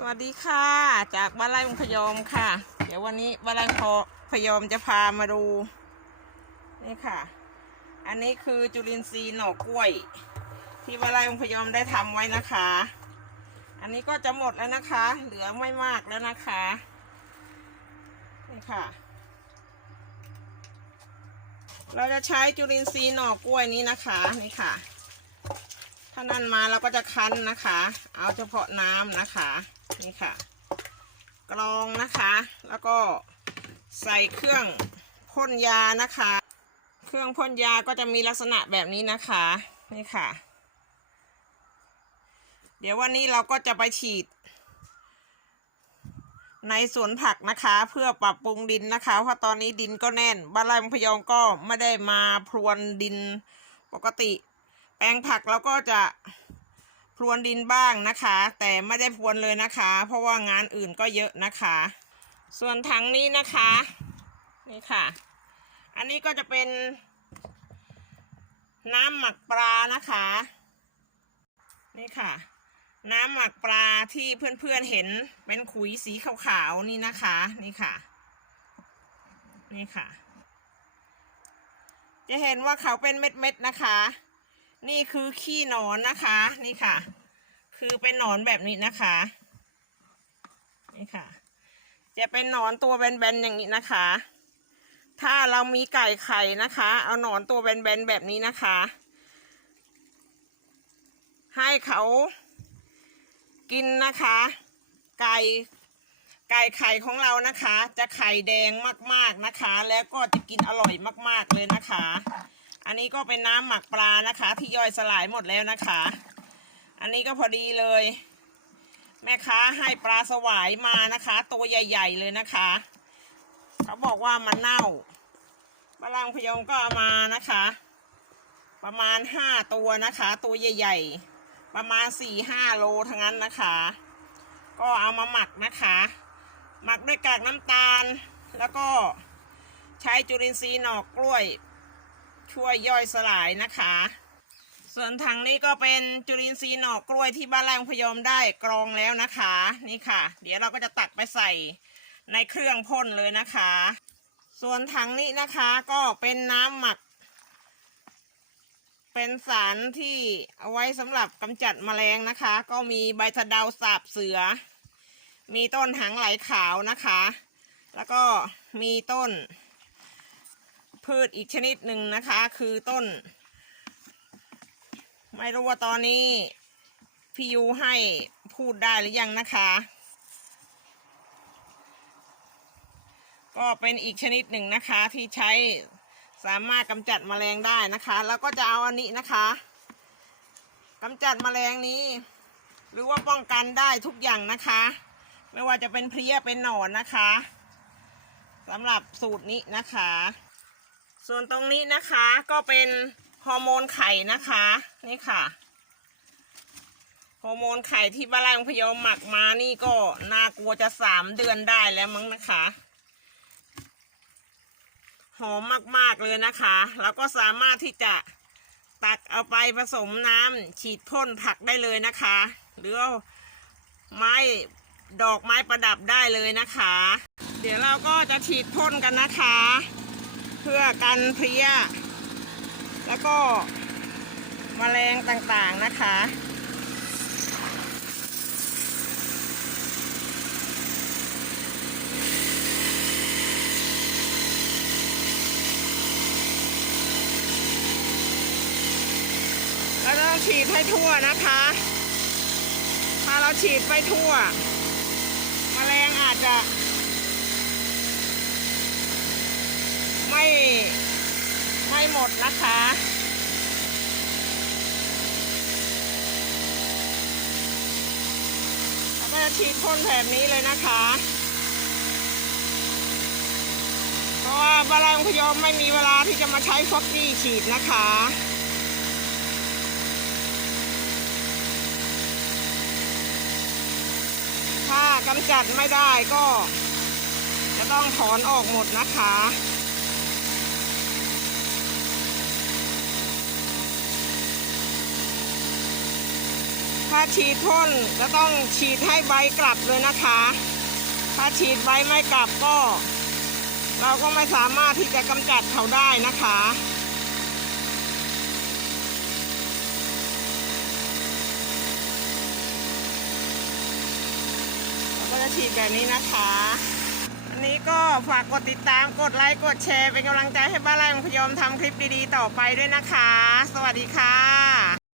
สวัสดีค่ะ จากบ้านไร่วงพยอมค่ะ เดี๋ยววันนี้บ้านไร่พยอมจะพามาดู นี่ค่ะ อันนี้คือจุลินทรีย์หน่อกล้วย ที่บ้านไร่วงพยอมได้ทำไว้นะคะ อันนี้ก็จะหมดแล้วนะคะ เหลือไม่มากแล้วนะคะนี่ค่ะ เราจะใช้จุลินทรีย์หน่อกล้วยนี้นะคะนี่ค่ะถ้านั่นมาเราก็จะคั้นนะคะ เอาเฉพาะน้ำนะคะ นี่ค่ะ กรองนะคะ แล้วก็ใส่เครื่องพ่นยานะคะ เครื่องพ่นยาก็จะมีลักษณะแบบนี้นะคะ นี่ค่ะ เดี๋ยววันนี้เราก็จะไปฉีด ในสวนผักนะคะ เพื่อปรับปรุงดินนะคะ เพราะตอนนี้ดินก็แน่น บ้านไร่พยองก็ไม่ได้มาพรวนดินปกติ แปลงผักเราก็จะ พรวนดินบ้างนะคะ แต่ไม่ได้พรวนเลยนะคะ เพราะว่างานอื่นก็เยอะนะคะ ส่วนถังนี้นะคะนี่ค่ะ อันนี้ก็จะเป็นน้ำหมักปลานะคะ นี่ค่ะ น้ำหมักปลาที่เพื่อนๆเห็นเป็นขุยสีขาวๆนี่นะคะ นี่ค่ะ นี่ค่ะ จะเห็นว่าเขาเป็นเม็ดๆนะคะ นี่คือขี้นอนนะคะ นี่ค่ะ คือเป็นหนอนแบบนี้นะคะ นี่ค่ะ จะเป็นหนอนตัวแบนๆอย่างนี้นะคะ ถ้าเรามีไก่ไข่นะคะ เอาหนอนตัวแบนๆแบบนี้นะคะ ให้เขากินนะคะ ไก่ไก่ไข่ของเรานะคะ จะไข่แดงมากๆนะคะ แล้วก็จะกินอร่อยมาก ๆเลยนะคะ อันนี้ก็เป็นน้ำหมักปลานะคะ ที่ย่อยสลายหมดแล้วนะคะ อันนี้ก็พอดีเลย แม่ค้าให้ปลาสวายมานะคะ ตัวใหญ่ ๆ เลยนะคะ เขาบอกว่ามันเน่าบาลังพยองก็เอามานะคะ ประมาณห้าตัวนะคะ ตัวใหญ่ ๆ ประมาณสี่ห้าโลทั้งนั้นนะคะ ก็เอามาหมักนะคะ หมักด้วยกากน้ำตาล แล้วก็ใช้จุลินทรีย์หนอกกล้วย ช่วยย่อยสลายนะคะ ส่วนถังนี้ก็เป็นจุลินทรีย์หน่อกล้วยที่บ้านแรงพยอมได้กรองแล้วนะคะ นี่ค่ะ เดี๋ยวเราก็จะตักไปใส่ในเครื่องพ่นเลยนะคะ ส่วนถังนี้นะคะก็เป็นน้ำหมัก เป็นสารที่เอาไว้สำหรับกำจัดแมลงนะคะ ก็มีใบสะเดาสาบเสือ มีต้นหางไหลขาวนะคะ แล้วก็มีต้น พืชอีกชนิดหนึ่งนะคะ คือต้น ไม่รู้ว่าตอนนี้พี่ยูให้พูดได้หรือยังนะคะ ก็เป็นอีกชนิดหนึ่งนะคะที่ใช้สามารถกำจัดแมลงได้นะคะ แล้วก็จะเอาอันนี้นะคะกำจัดแมลงนี้ หรือว่าป้องกันได้ทุกอย่างนะคะ ไม่ว่าจะเป็นเพลี้ยเป็นหนอนนะคะสำหรับสูตรนี้นะคะ ส่วนตรงนี้นะคะก็เป็นฮอร์โมนไข่นะคะ นี่ค่ะฮอร์โมนไข่ที่บ้านแรงพยอมหมักมานี่ก็น่ากลัวจะสามเดือนได้แล้วมั้งนะคะ หอมมากๆเลยนะคะ แล้วก็สามารถที่จะตักเอาไปผสมน้ำฉีดพ่นผักได้เลยนะคะ หรือเอาไม้ดอกไม้ประดับได้เลยนะคะ เดี๋ยวเราก็จะฉีดพ่นกันนะคะ เพื่อกันเพลี้ย แล้วก็มแมลงต่างๆนะคะเราต้องฉีดให้ทั่วนะคะ ถ้าเราฉีดไม่ทั่วแมลงอาจจะ ไม่ไม่หมดนะคะ แล้วก็จะฉีดพ่นแบบนี้เลยนะคะ เพราะว่าบาลังพยอมไม่มีเวลาที่จะมาใช้ฟอกกี้ฉีดนะคะถ้ากำจัดไม่ได้ก็จะต้องถอนออกหมดนะคะ ถ้าฉีดพ่นจะต้องฉีดให้ใบกลับเลยนะคะ ถ้าฉีดใบไม่กลับก็ เราก็ไม่สามารถที่จะกำจัดเขาได้นะคะเราก็จะฉีดแบบนี้นะคะ อันนี้ก็ฝากกดติดตาม กดไลค์ กดแชร์ เป็นกำลังใจให้บ้านไร่ของพยอมทำคลิปดีๆ ต่อไปด้วยนะคะ สวัสดีค่ะ